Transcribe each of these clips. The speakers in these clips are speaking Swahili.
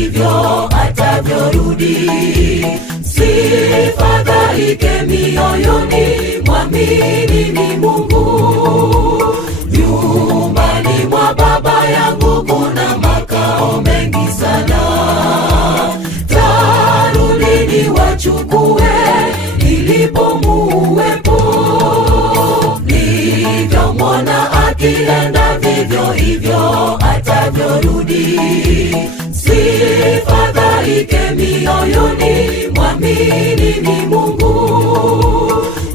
hivyo atavyorudi. Msifadhaike mioyoni, mwamini ni Mungu. Nyumbani mwa Baba yangu kuna makao mengi sana. Tarudi niwachukue nilipo muwepo. Nilivyomwona akienda, vivyo hivyo atavyorudi. Msifadhaike mioyoni, mwamini ni Mungu.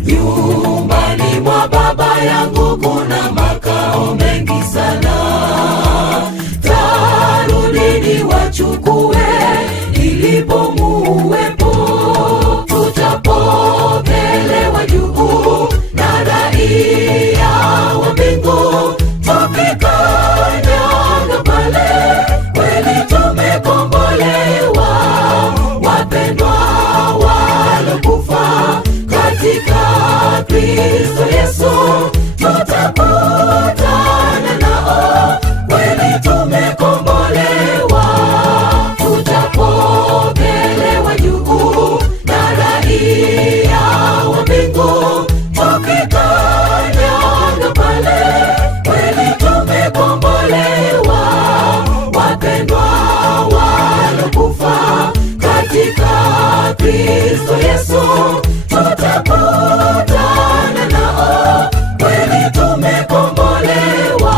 Nyumbani mwa Baba yangu kuna makao mengi sana. Tarudi niwachukue nilipo muwepo. Tutapokelewa juu na raia wa mbingu. Tukikanyaga pale, kweli tumekombolewa. Wapendwa walokufa katika Kristo Yesu, tutakutana nao. Kweli tumekombolewa. Tutapokelewa juu na raia wa mbingu. Tukikanyaga pale, kweli tumekombolewa. Wapendwa walokufa katika Kristo Yesu, tutakutana nao. Kweli tumekombolewa.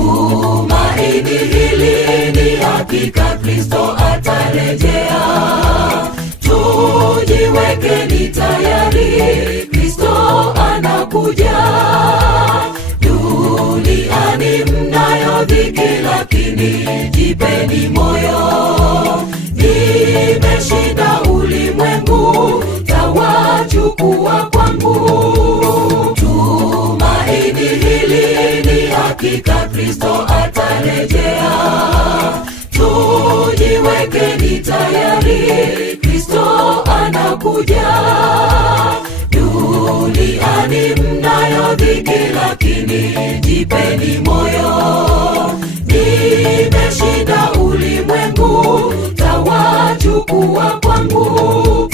Tumaini hili ni hakika, Kristo atarejea. Tujiwekeni tayari, Kristo anakuja. Duniani mnayo dhiki, lakini jipeni moyo. Nimeshinda ulimwengu, tawachukua kwangu. Tumaini hili ni hakika, Kristo atarejea. Tujiwekeni tayari, Kristo anakuja. Duniani mnayo dhiki, lakini jipeni moyo. Nimeshinda ulimwengu, tawachukua kwangu.